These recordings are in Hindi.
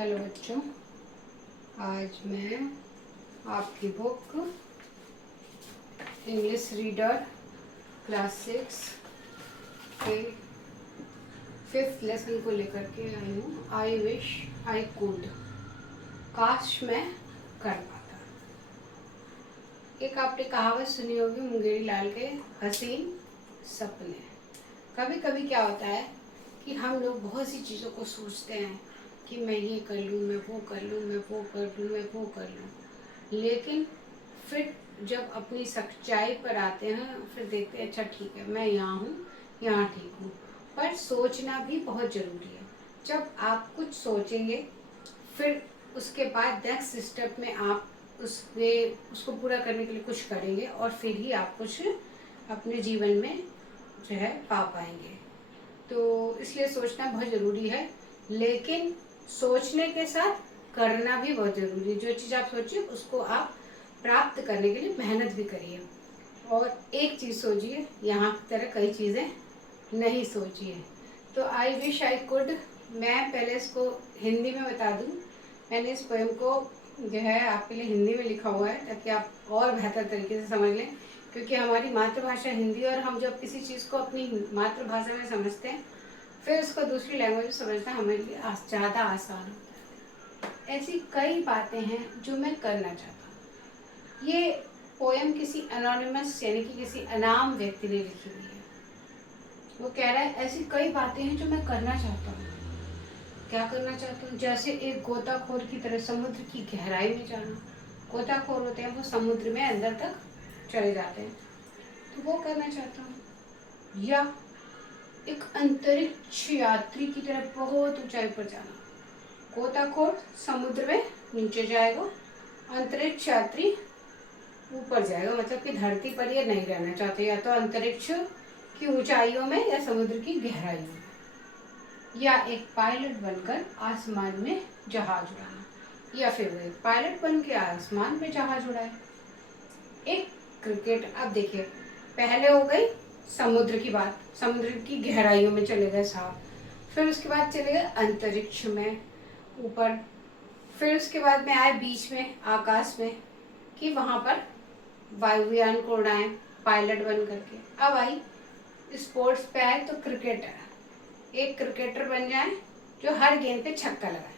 हेलो बच्चों, आज मैं आपकी बुक इंग्लिश रीडर क्लास 6 के 5th लेसन को लेकर के आई हूँ। आई विश आई कुड, काश मैं कर पाता। एक आपने कहावत सुनी होगी मुंगेरी लाल के, हसीन सपने। कभी कभी क्या होता है कि हम लोग बहुत सी चीज़ों को सोचते हैं कि मैं ये कर लूँ, मैं वो कर लूँ, मैं वो कर लूँ, मैं वो कर लूँ, लेकिन फिर जब अपनी सच्चाई पर आते हैं फिर देखते हैं अच्छा ठीक है, मैं यहाँ हूँ, यहाँ ठीक हूँ। पर सोचना भी बहुत ज़रूरी है। जब आप कुछ सोचेंगे फिर उसके बाद नेक्स्ट स्टेप में आप उसको पूरा करने के लिए कुछ करेंगे और फिर ही आप कुछ अपने जीवन में जो है पा पाएंगे। तो इसलिए सोचना बहुत ज़रूरी है, लेकिन सोचने के साथ करना भी बहुत ज़रूरी है। जो चीज़ आप सोचिए उसको आप प्राप्त करने के लिए मेहनत भी करिए। और एक चीज़ सोचिए, यहाँ की तरह कई चीज़ें नहीं सोचिए। तो आई विश आई कुड, मैं पहले इसको हिंदी में बता दूँ। मैंने इस पोएम को जो है आपके लिए हिंदी में लिखा हुआ है ताकि आप और बेहतर तरीके से समझ लें, क्योंकि हमारी मातृभाषा हिंदी और हम जब किसी चीज़ को अपनी मातृभाषा में समझते हैं फिर उसको दूसरी लैंग्वेज में समझना हमारे लिए ज़्यादा आसान होता है। ऐसी कई बातें हैं जो मैं करना चाहता हूँ। ये पोएम किसी एनोनिमस यानी कि किसी अनाम व्यक्ति ने लिखी हुई है। वो कह रहा है ऐसी कई बातें हैं जो मैं करना चाहता हूँ। क्या करना चाहता हूँ? जैसे एक गोताखोर की तरह समुद्र की गहराई में जाना। गोताखोर होते हैं वो समुद्र में अंदर तक चले जाते हैं, तो वो करना चाहता हूँ। या एक अंतरिक्ष यात्री की तरह बहुत ऊंचाई पर जाना। गोताखोर समुद्र में नीचे जाएगा, अंतरिक्ष यात्री ऊपर जाएगा, मतलब कि धरती पर ये नहीं रहना चाहते, या तो अंतरिक्ष की ऊंचाइयों में या समुद्र की गहराइयों में। या एक पायलट बनकर आसमान में जहाज उड़ाना, या फिर वो एक पायलट बन के आसमान में जहाज उड़ाए। एक क्रिकेट, अब देखिए पहले हो गई समुद्र की बात, समुद्र की गहराइयों में चले गए साहब, फिर उसके बाद चले गए अंतरिक्ष में ऊपर, फिर उसके बाद में आए बीच में आकाश में कि वहाँ पर वायुयान को उड़ाएं पायलट बन करके। अब आई स्पोर्ट्स पे आए तो क्रिकेटर, एक क्रिकेटर बन जाए जो हर गेंद पे छक्का लगाए,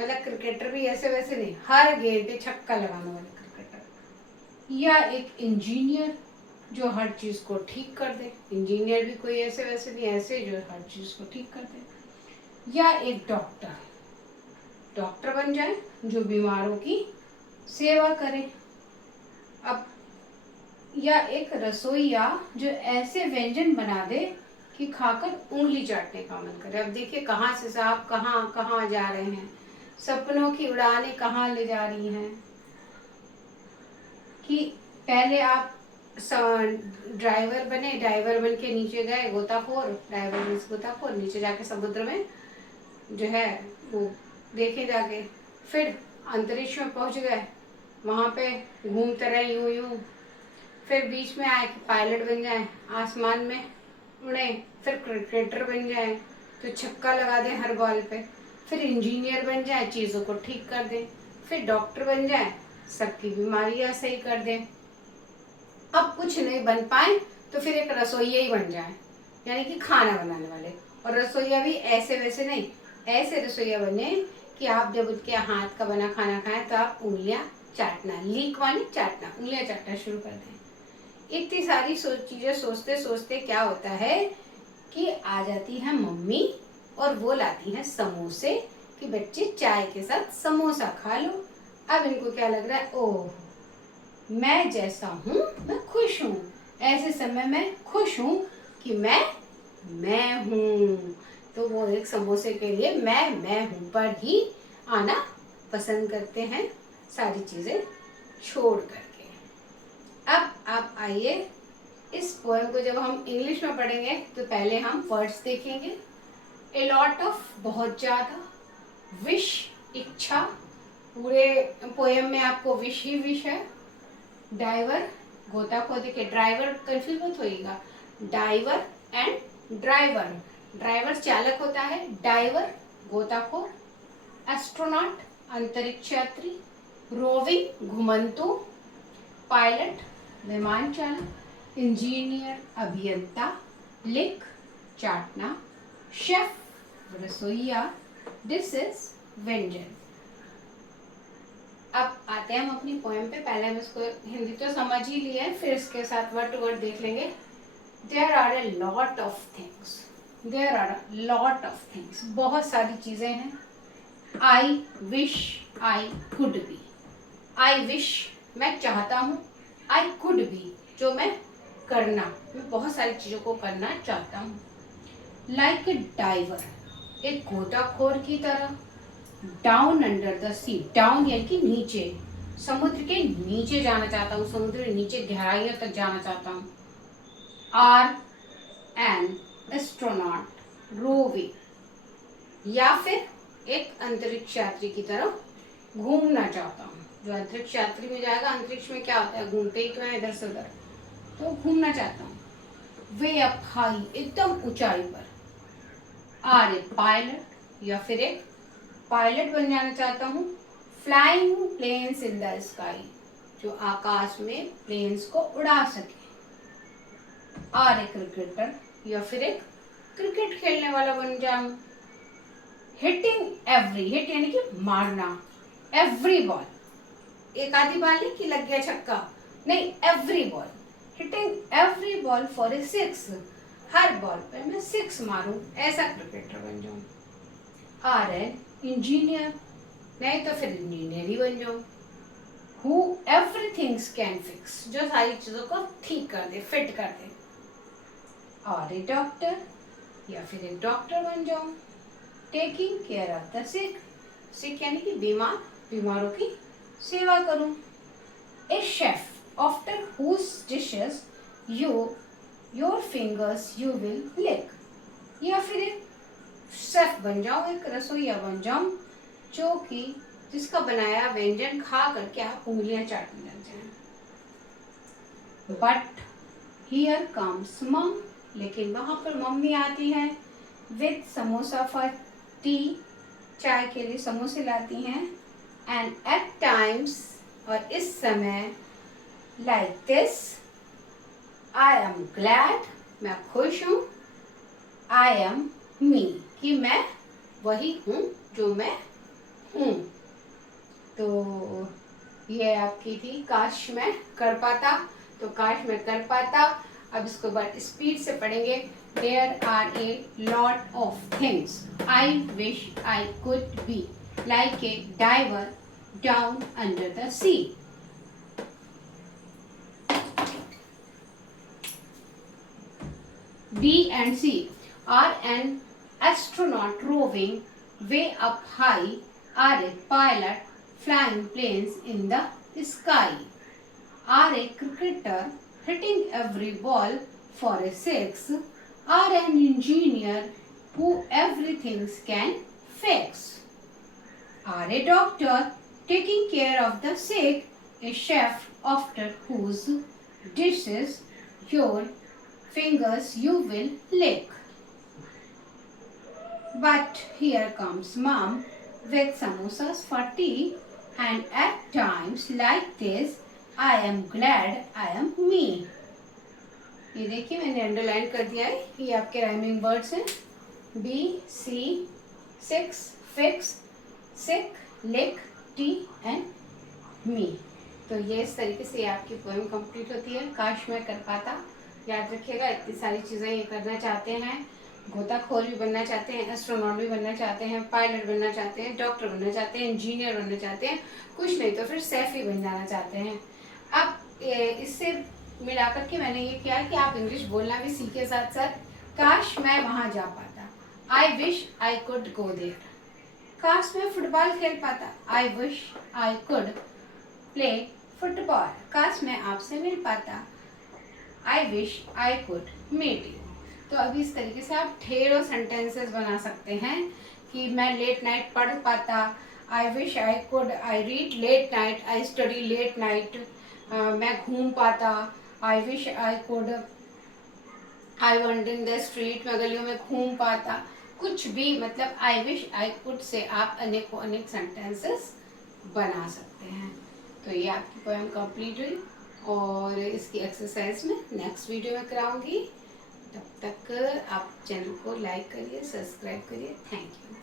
मतलब क्रिकेटर भी ऐसे वैसे नहीं, हर गेंद पे छक्का लगाने वाले क्रिकेटर। या एक इंजीनियर जो हर चीज़ को ठीक कर दे, इंजीनियर भी कोई ऐसे वैसे नहीं, ऐसे जो हर चीज़ को ठीक कर दे। या एक डॉक्टर, डॉक्टर बन जाए जो बीमारों की सेवा करे। अब या एक रसोईया जो ऐसे व्यंजन बना दे कि खाकर उंगली चाटने का मन करे। अब देखिए कहाँ से साहब कहाँ कहाँ जा रहे हैं, सपनों की उड़ानें कहाँ ले जा रही हैं। कि पहले आप ड्राइवर बने, ड्राइवर बन के नीचे गए गोताखोर, ड्राइवर मीन्स गोताखोर, नीचे जाके समुद्र में जो है वो देखे जाके, फिर अंतरिक्ष में पहुंच गए, वहाँ पे घूमते रहे यूं यूं, फिर बीच में आए कि पायलट बन जाए, आसमान में उड़े, फिर क्रिकेटर बन जाए तो छक्का लगा दें हर बॉल पे, फिर इंजीनियर बन जाए चीज़ों को ठीक कर दें, फिर डॉक्टर बन जाए सबकी बीमारियां सही कर दें। अब कुछ नहीं बन पाए तो फिर एक रसोइया ही बन जाए, यानी कि खाना बनाने वाले। और रसोइया भी ऐसे वैसे नहीं, ऐसे रसोइया बने कि आप जब उनके हाथ का बना खाना खाएं तो आप उंगलियां चाटना, लीक वाली चाटना, उंगलियां चाटना शुरू कर दें। इतनी सारी चीजें सोचते सोचते क्या होता है कि आ जाती है मम्मी और वो लाती है समोसे कि बच्चे चाय के साथ समोसा खा लो। अब इनको क्या लग रहा है, ओह मैं जैसा हूँ मैं खुश हूँ, ऐसे समय में खुश हूँ कि मैं हूँ। तो वो एक समोसे के लिए मैं हूँ पर ही आना पसंद करते हैं, सारी चीजें छोड़ करके। अब आप आइए, इस पोएम को जब हम इंग्लिश में पढ़ेंगे तो पहले हम वर्ड्स देखेंगे। ए लॉट ऑफ, बहुत ज्यादा, विश, इच्छा, पूरे पोएम में आपको विश ही विश है। डाइवर, गोताखोर, देखिए ड्राइवर कंफ्यूज मत होइएगा, डाइवर एंड ड्राइवर, ड्राइवर चालक होता है, डाइवर गोताखोर। एस्ट्रोनॉट अंतरिक्ष यात्री, रोविंग घुमंतु, पायलट विमान चालक, इंजीनियर अभियंता, लिख चाटना, शेफ रसोइया, डिशेस व्यंजन। अब आते हैं हम अपनी पोएम पे। पहले हम इसको हिंदी तो समझ ही लिए, फिर इसके साथ वर्ड टू वर्ड देख लेंगे। There are a lot of things, there are a lot of things, बहुत सारी चीजें हैं। I wish I could be, I wish मैं चाहता हूँ, आई कुड बी जो मैं करना, मैं बहुत सारी चीजों को करना चाहता हूँ। लाइक ए डाइवर एक गोताखोर की तरह, down under the sea, down यानी कि नीचे, समुद्र के नीचे जाना चाहता हूँ, समुद्र के नीचे गहराइयों तक जाना चाहता हूँ। आर एन एस्ट्रोनॉट रोविंग, या फिर एक अंतरिक्ष यात्री की तरह घूमना चाहता हूँ। जो अंतरिक्ष यात्री में जाएगा, अंतरिक्ष में क्या होता है, घूमते ही तो है इधर से उधर, तो घूमना चाहता हूँ। वे अप हाई एकदम ऊंचाई पर। आर ए पायलट या फिर एक पायलट बन जाना चाहता हूँ। Flying planes in the sky जो आकाश में प्लेन्स को उड़ा सके। आर ए क्रिकेटर या फिर एक क्रिकेट खेलने वाला बन जाऊं। हिटिंग एवरी, हिट यानी कि मारना, एवरी बॉल, एक आधी बाल नहीं कि लग गया छक्का, नहीं, every ball, hitting every ball for a six, हर बॉल पे मैं सिक्स मारूं, ऐसा क्रिकेटर बन जाऊं। आर एन इंजीनियर, नहीं तो फिर इंजीनियर ही बन जाऊं। हु एवरीथिंग्स कैन फिक्स, जो सारी चीजों को ठीक कर दे, फिट कर दे। और ए डॉक्टर या फिर एक डॉक्टर बन जाऊं। Taking care of the sick, sick यानी कि बीमार, बीमारों की सेवा करूं। A chef after whose dishes your fingers you will lick, या फिर एक शेफ बन जाऊं, एक रसोइया बन जाऊं जो कि जिसका बनाया व्यंजन खा करके आप उंगलियां चाटने लग जाएं। बट हियर कम्स मम, लेकिन वहां पर मम्मी आती है। विद समोसा फॉर टी, चाय के लिए समोसे लाती हैं। एंड एट टाइम्स, और इस समय, like this, I am glad, मैं खुश हूँ। आई एम मी, कि मैं वही हूँ जो मैं हूँ। तो ये आपकी थी काश मैं कर पाता, तो काश मैं कर पाता। अब इसको बाद स्पीड से पढ़ेंगे। There are a lot of things, I wish I could be, like a diver down under the sea. B and C are an astronaut roving way up high, are a pilot flying planes in the sky, are a cricketer hitting every ball for a six, are an engineer who everything can fix, are a doctor taking care of the sick, a chef after whose dishes your fingers you will lick. But here comes mom with samosas for tea, and at times like this I am glad I am me. ये देखिए मैंने अंडरलाइन कर दिया है, ये आपके राइमिंग वर्ड्स हैं। B C, six, fix, sick, lick, T and me. तो ये इस तरीके से आपकी पोएम कंप्लीट होती है। काश मैं कर पाता, याद रखिएगा इतनी सारी चीज़ें ये करना चाहते हैं। गोताखोर भी बनना चाहते हैं, एस्ट्रोनॉट भी बनना चाहते हैं, पायलट बनना चाहते हैं, डॉक्टर बनना चाहते हैं, इंजीनियर बनना चाहते हैं, कुछ नहीं तो फिर शेफ ही बन जाना चाहते हैं। अब इससे मिलाकर के मैंने ये किया कि आप इंग्लिश बोलना भी सीखे, साथ साथ काश मैं वहाँ जा पाता, I wish I could go there. काश मैं फुटबॉल खेल पाता, I wish I could play football. काश मैं आपसे मिल पाता, I wish I could meet you. तो अभी इस तरीके से आप ढेरों सेंटेंसेस बना सकते हैं कि मैं लेट नाइट पढ़ पाता, I wish I could, I read late night, I study late night, मैं घूम पाता, I wish I could, I wonder in the street, मैं गलियों में घूम पाता, कुछ भी मतलब आई विश आई कुड से आप अनेकों अनेक सेंटेंसेस बना सकते हैं। तो ये आपकी पोएम कंप्लीट हुई और इसकी एक्सरसाइज में नेक्स्ट वीडियो में कराऊंगी। तब तक आप चैनल को लाइक करिए, सब्सक्राइब करिए। Thank you.